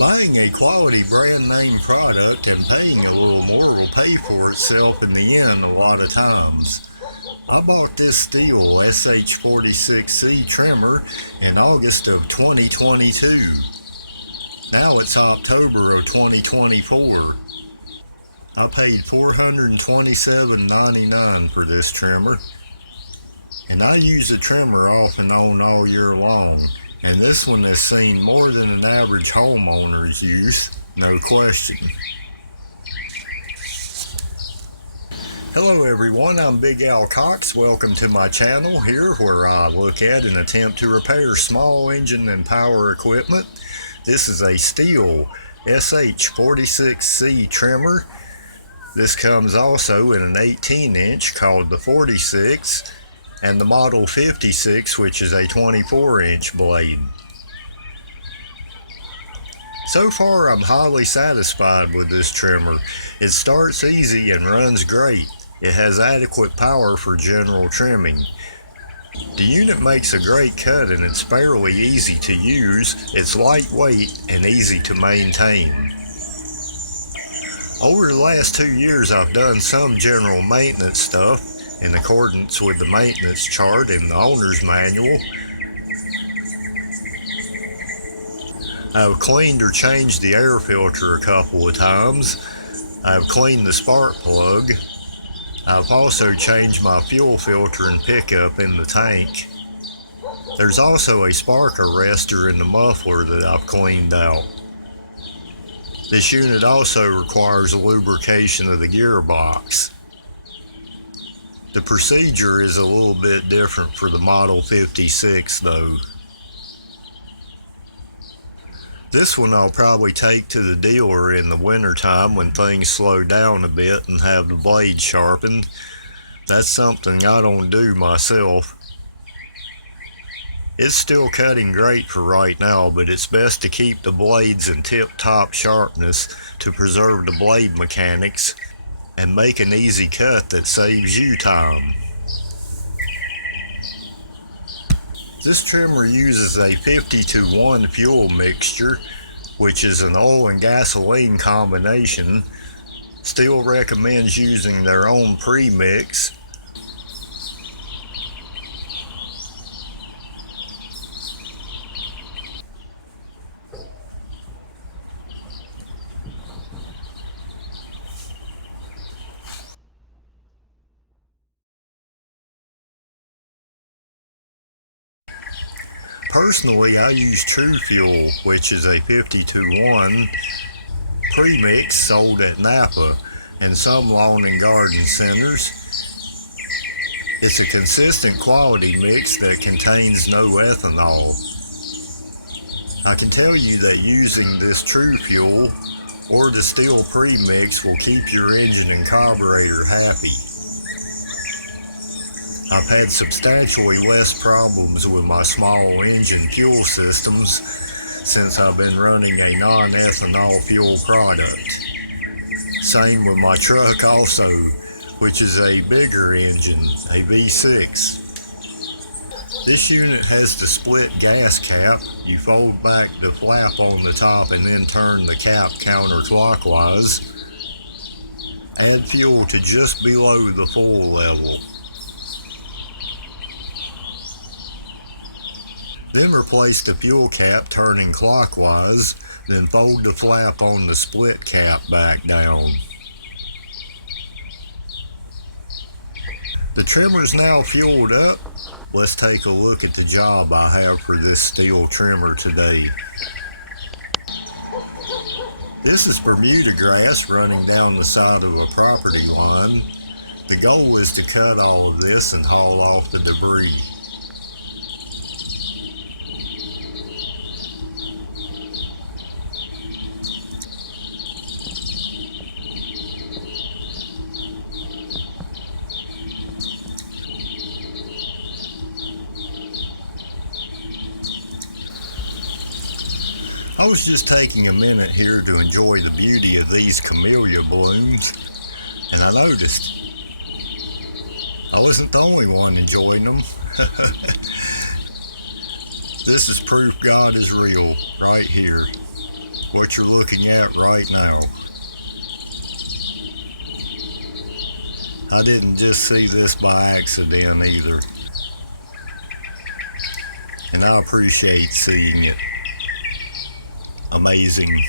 Buying a quality brand name product and paying a little more will pay for itself in the end a lot of times. I bought this Stihl SH46-C Trimmer in August of 2022. Now it's October of 2024. I paid $427.99 for this trimmer. And I use the trimmer off and on all year long. And this one has seen more than an average homeowner's use, no question. Hello everyone, I'm Big Allen Cox. Welcome to my channel here where I look at and attempt to repair small engine and power equipment. This is a Stihl SH46-C Trimmer. This comes also in an 18-inch called the 46 and the model 56, which is a 24-inch blade. So far I'm highly satisfied with this trimmer. It starts easy and runs great. It has adequate power for general trimming. The unit makes a great cut and it's fairly easy to use. It's lightweight and easy to maintain. Over the last 2 years I've done some general maintenance stuff in accordance with the maintenance chart in the owner's manual. I've cleaned or changed the air filter a couple of times. I've cleaned the spark plug. I've also changed my fuel filter and pickup in the tank. There's also a spark arrestor in the muffler that I've cleaned out. This unit also requires lubrication of the gearbox. The procedure is a little bit different for the Model 56 though. This one I'll probably take to the dealer in the wintertime when things slow down a bit and have the blade sharpened. That's something I don't do myself. It's still cutting great for right now, but it's best to keep the blades in tip-top sharpness to preserve the blade mechanics and make an easy cut that saves you time. This trimmer uses a 50-to-1 fuel mixture, which is an oil and gasoline combination. Stihl recommends using their own pre-mix. Personally, I use TRU-FUEL, which is a 50-to-1 premix sold at NAPA and some lawn and garden centers. It's a consistent quality mix that contains no ethanol. I can tell you that using this TRU-FUEL or the Stihl premix will keep your engine and carburetor happy. I've had substantially less problems with my small engine fuel systems since I've been running a non-ethanol fuel product. Same with my truck also, which is a bigger engine, a V6. This unit has the split gas cap. You fold back the flap on the top and then turn the cap counterclockwise. Add fuel to just below the full level. Then replace the fuel cap turning clockwise, then fold the flap on the split cap back down. The trimmer's now fueled up. Let's take a look at the job I have for this Stihl trimmer today. This is Bermuda grass running down the side of a property line. The goal is to cut all of this and haul off the debris. I was just taking a minute here to enjoy the beauty of these camellia blooms, and I noticed I wasn't the only one enjoying them. This is proof God is real right here. what you're looking at right now. I didn't just see this by accident either, and I appreciate seeing it. Amazing.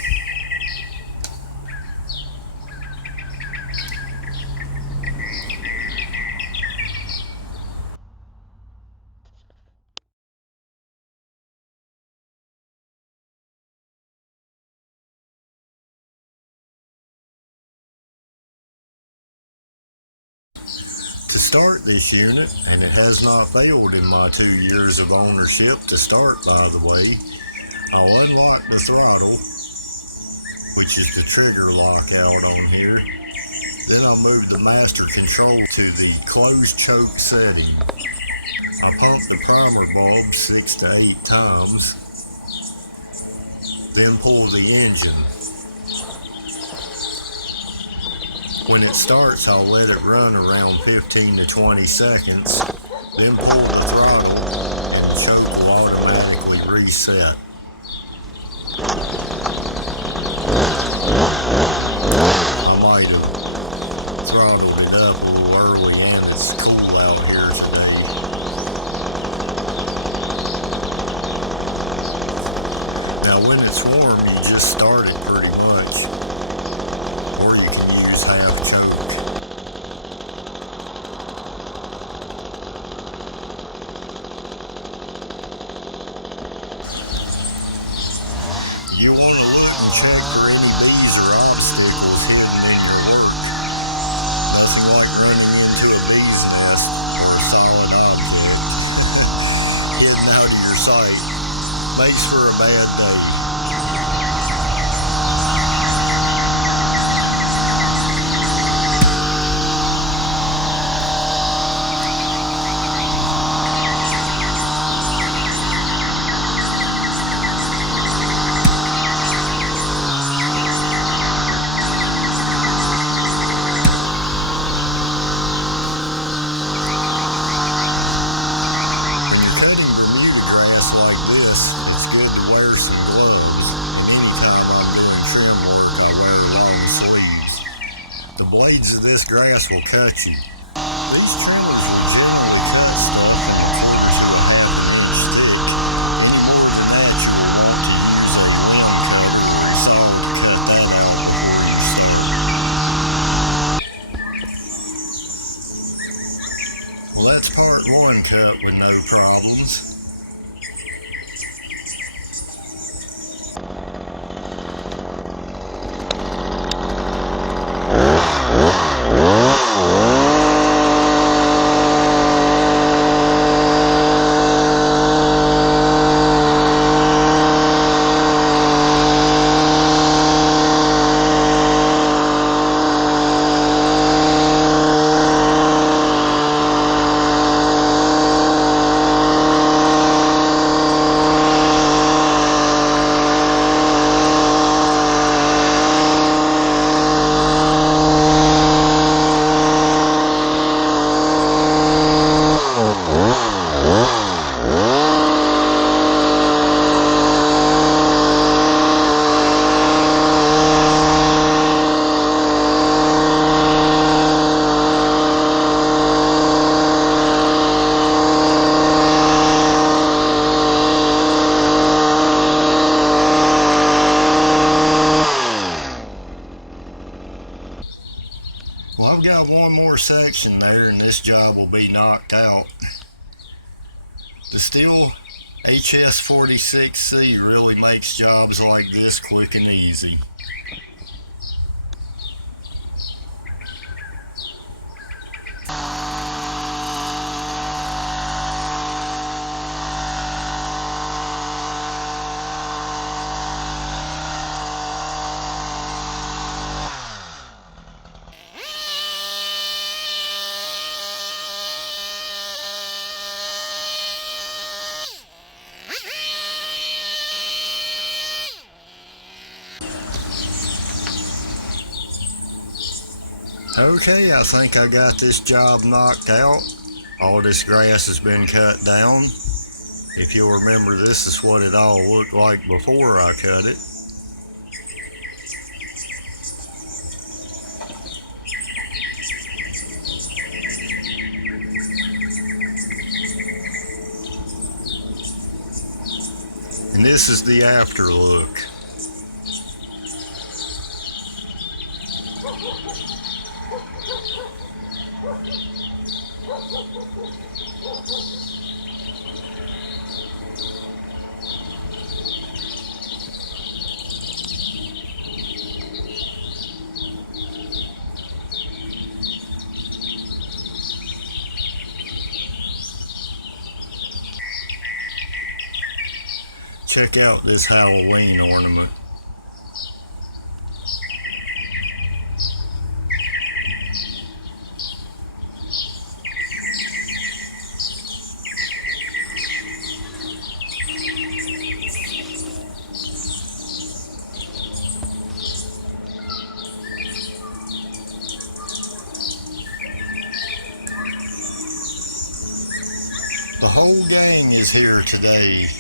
To start this unit, and it has not failed in my 2 years of ownership to start, by the way, I'll unlock the throttle, which is the trigger lockout on here. Then I'll move the master control to the closed choke setting. I pump the primer bulb 6 to 8 times, then pull the engine. When it starts, I'll let it run around 15 to 20 seconds, then pull the throttle and the choke will automatically reset. I might have throttled it up a little early, and it's cool out here today. Now when it's warm, you just start it pretty much, or you can use half choke. You want to look and check for any bees or obstacles hidden in your work. Nothing like running into a bee's nest or a solid object hidden out of your sight. Makes for a bad day. When you're cutting Bermuda grass like this, it's good to wear some gloves, and anytime I'm doing trim work, I wear long sleeves. The blades of this grass will cut you. These trimmers will generally cut stuff from 1/4 to 1/2 inch thick. Any more than that, you will want to use a limb cutter or a saw to cut that out before you start. Well, that's part 1 cut with no problems. Well, I've got one more section there and this job will be knocked out. The Stihl HS46-C really makes jobs like this quick and easy. Okay, I think I got this job knocked out. All this grass has been cut down. If you'll remember, this is what it all looked like before I cut it. And this is the after look. Check out this Halloween ornament. The whole gang is here today.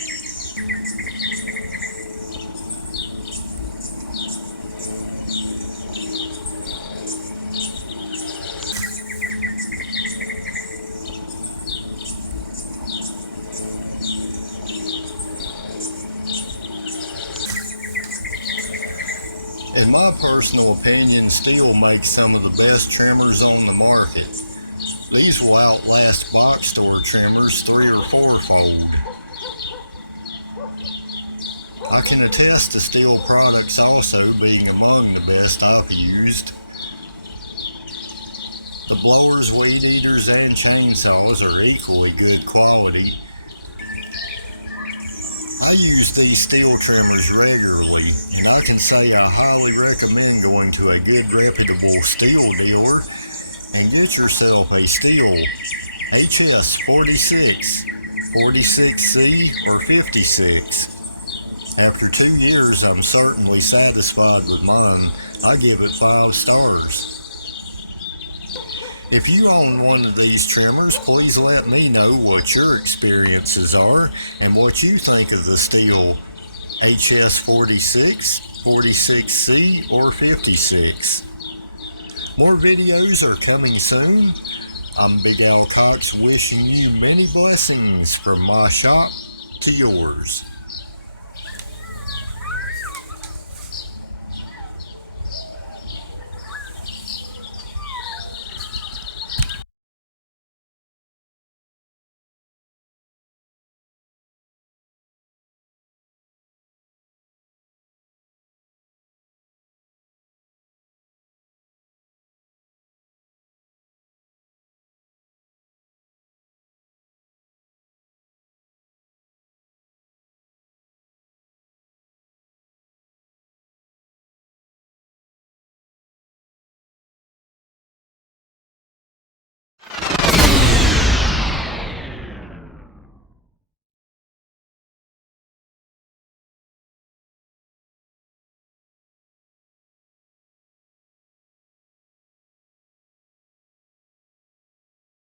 In my personal opinion, Stihl makes some of the best trimmers on the market. These will outlast box store trimmers 3 or 4-fold. I can attest to Stihl products also being among the best I've used. The blowers, weed eaters, and chainsaws are equally good quality. I use these Stihl trimmers regularly, and I can say I highly recommend going to a good reputable Stihl dealer and get yourself a Stihl HS46-C or 56. After 2 years, I'm certainly satisfied with mine. I give it 5 stars. If you own one of these trimmers, please let me know what your experiences are and what you think of the Stihl HS46, 46C, or 56. More videos are coming soon. I'm Big Allen Cox wishing you many blessings from my shop to yours.